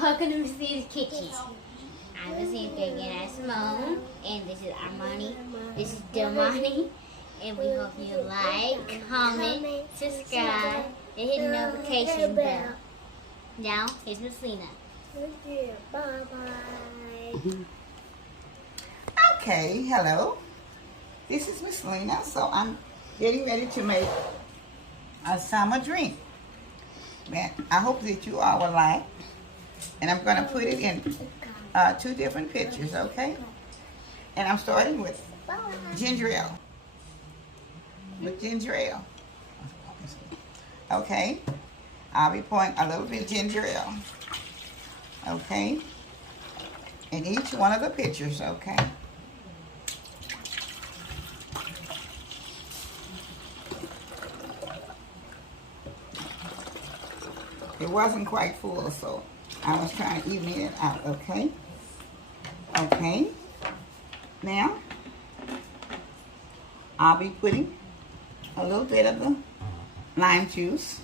Welcome to Steve's Kitchen. I'm Steve again at Simone, and this is Armani. This is Delmani, and we hope you like, comment, subscribe, and hit the notification bell. Now, here's Miss Lena. Bye-bye. Okay, hello. This is Miss Lena, so I'm getting ready to make a summer drink that I hope that you all will like. And I'm going to put it in two different pitchers, okay? And I'm starting with ginger ale. With ginger ale. Okay? I'll be pouring a little bit of ginger ale. Okay? In each one of the pitchers, okay? It wasn't quite full, so I was trying to even it out, okay? Okay. Now, I'll be putting a little bit of the lime juice.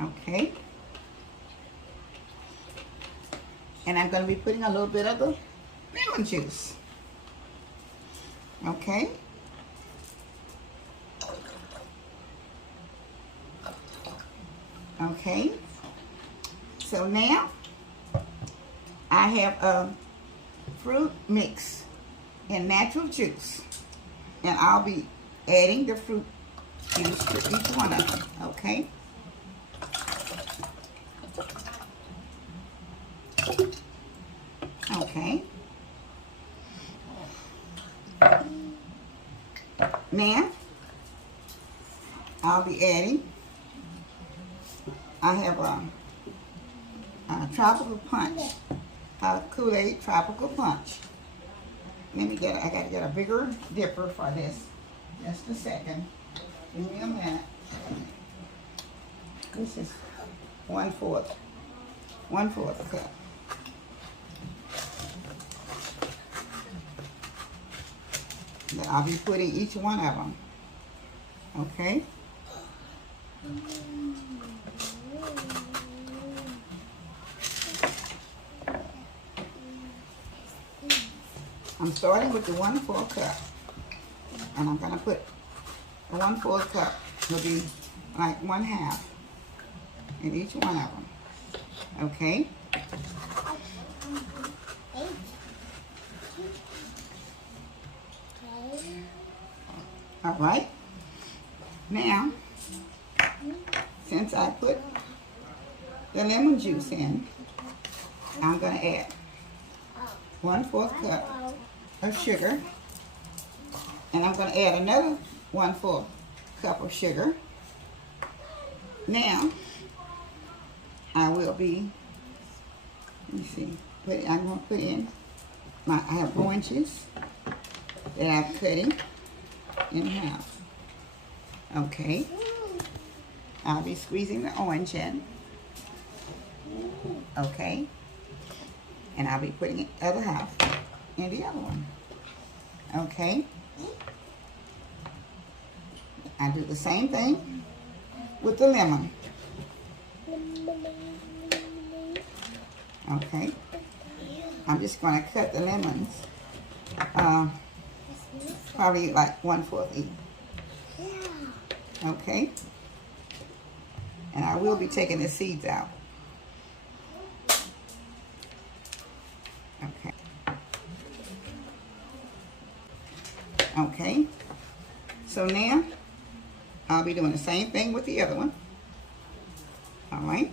Okay. And I'm going to be putting a little bit of the lemon juice. Okay. Okay. So now I have a fruit mix and natural juice, and I'll be adding the fruit juice to each one of them. Okay. Okay. Now, I'll be adding, I have a tropical punch, a Kool-aid tropical punch. I gotta get a bigger dipper for this. Just a second. Give me a minute. This is 1/4 cup. That I'll be putting each one of them. Okay? I'm starting with the 1/4 cup. And I'm going to put the 1/4 cup will be like 1/2 in each one of them. Okay? All right. Now, since I put the lemon juice in, I'm going to add 1/4 cup of sugar. And I'm going to add another 1/4 cup of sugar. Now, I will be, let me see, I'm going to put in I have oranges that I'm cutting in half. Okay. I'll be squeezing the orange in. Okay. And I'll be putting the other half in the other one. Okay. I do the same thing with the lemon. Okay. I'm just going to cut the lemons. Probably like 1/4 each. Okay. And I will be taking the seeds out. Okay. Okay. So now I'll be doing the same thing with the other one. All right.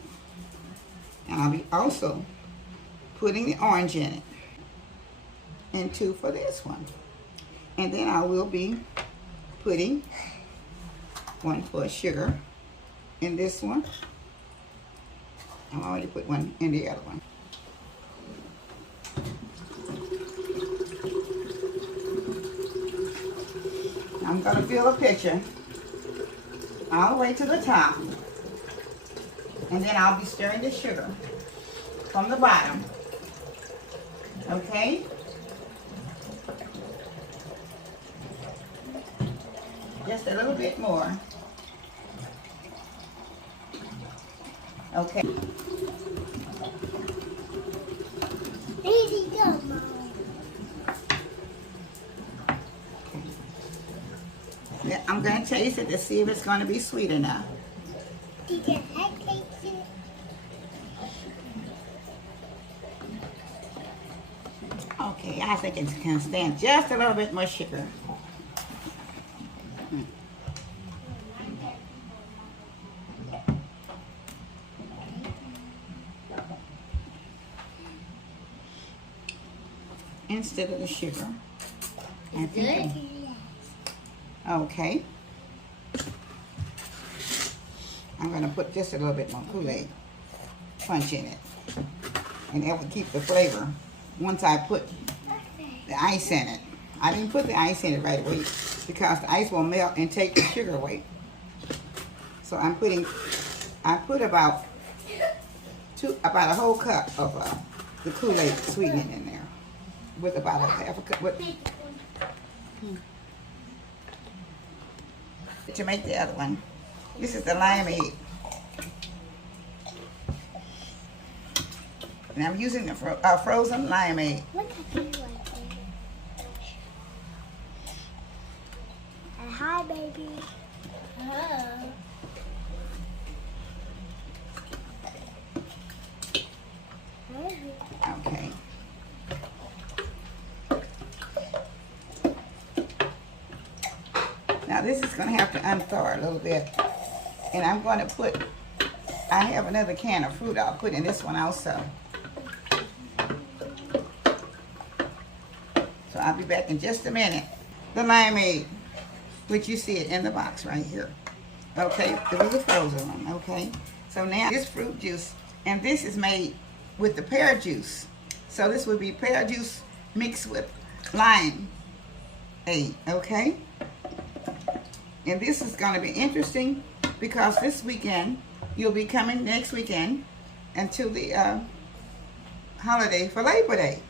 And I'll be also putting the orange in it. And 2 for this one. And then I will be putting 1/4 sugar in this one. I've already put one in the other one. I'm going to fill a pitcher all the way to the top. And then I'll be stirring the sugar from the bottom. Okay? Just a little bit more. Okay. Easy go, Mom. Yeah, I'm going to taste it to see if it's going to be sweet enough. Did your head taste it? Okay, I think it can stand just a little bit more sugar. Instead of the sugar. I think okay. I'm going to put just a little bit more Kool-Aid punch in it. And that would keep the flavor once I put the ice in it. I didn't put the ice in it right away because the ice will melt and take the sugar away. So I put about a whole cup of the Kool-Aid sweetening in there with about a half a cup. To make the other one, this is the limeade. And I'm using the frozen limeade. Look at you right there. Hi, baby. Hello. Okay. Now this is going to have to unthaw a little bit. And I'm going to put, I have another can of fruit I'll put in this one also. So I'll be back in just a minute. The limeade, which you see it in the box right here. Okay, it was a frozen one, okay? So now this fruit juice, and this is made with the pear juice. So this would be pear juice mixed with limeade, okay? And this is going to be interesting because this weekend, you'll be coming next weekend until the holiday for Labor Day.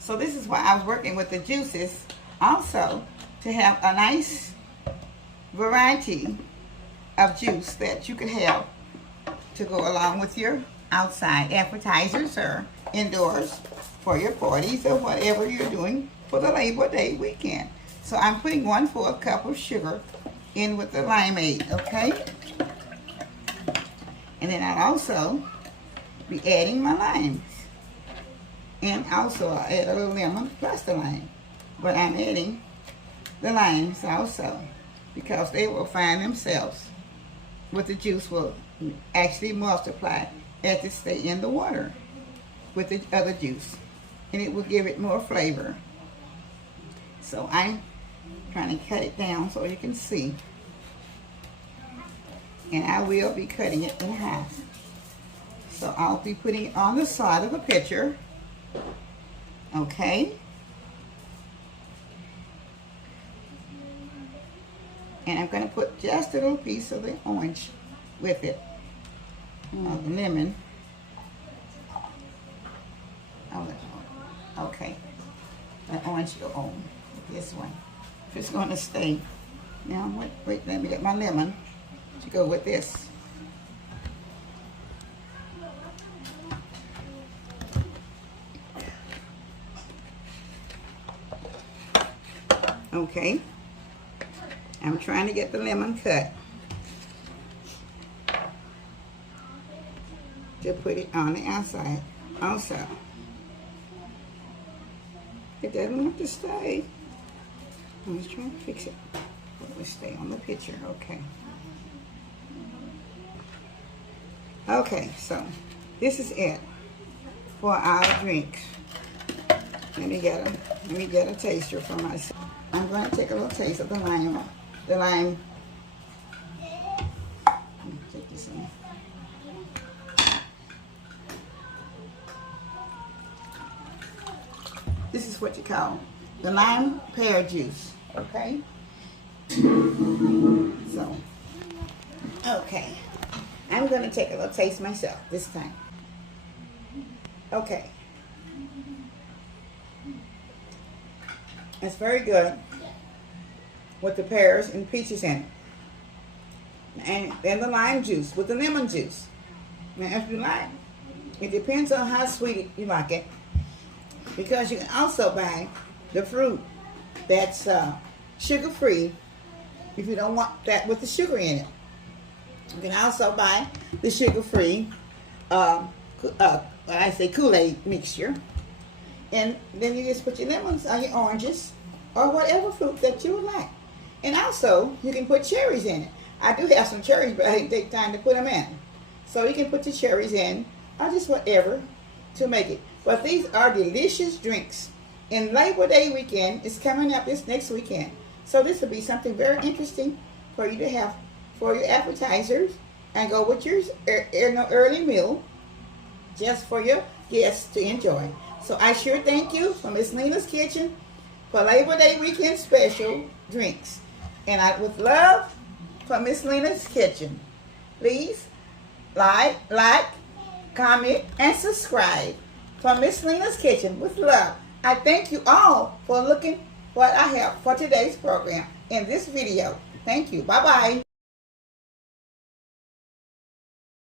So this is why I was working with the juices also to have a nice variety of juice that you could have to go along with your outside appetizers or indoors for your parties or whatever you're doing for the Labor Day weekend. So I'm putting 1/4 cup of sugar in with the limeade, okay? And then I'll also be adding my limes. And also I'll add a little lemon plus the lime. But I'm adding the limes also because they will find themselves with the juice will actually multiply as they stay in the water with the other juice. And it will give it more flavor. So I'm trying to cut it down so you can see. And I will be cutting it in half. So I'll be putting it on the side of the pitcher. Okay. And I'm going to put just a little piece of the orange with it. Of the lemon. Oh, okay. The orange go on this one. If it's going to stay. Now, wait, let me get my lemon to go with this. Okay. I'm trying to get the lemon cut to put it on the outside also. It doesn't want to stay. I'm just trying to fix it. It will stay on the pitcher, okay. Okay, so this is it for our drinks. Let me get a taster for myself. I'm going to take a little taste of the lime. Let me take this in. This is what you call the lime pear juice, okay? So, okay. I'm going to take a little taste myself this time. Okay. It's very good. with the pears and peaches in it. And the lime juice with the lemon juice. Now, if you like, it depends on how sweet you like it. Because you can also buy the fruit that's sugar-free if you don't want that with the sugar in it. You can also buy the sugar-free, Kool-aid mixture. And then you just put your lemons or your oranges or whatever fruit that you would like. And also, you can put cherries in it. I do have some cherries, but I didn't take time to put them in. So you can put your cherries in or just whatever to make it. But these are delicious drinks. And Labor Day weekend is coming up this next weekend. So this will be something very interesting for you to have for your appetizers and go with your early meal just for your guests to enjoy. So I sure thank you for Miss Lena's Kitchen for Labor Day weekend special drinks. And I with love for Miss Lena's Kitchen. Please like, comment, and subscribe for Miss Lena's Kitchen with love. I thank you all for looking what I have for today's program in this video. Thank you. Bye-bye.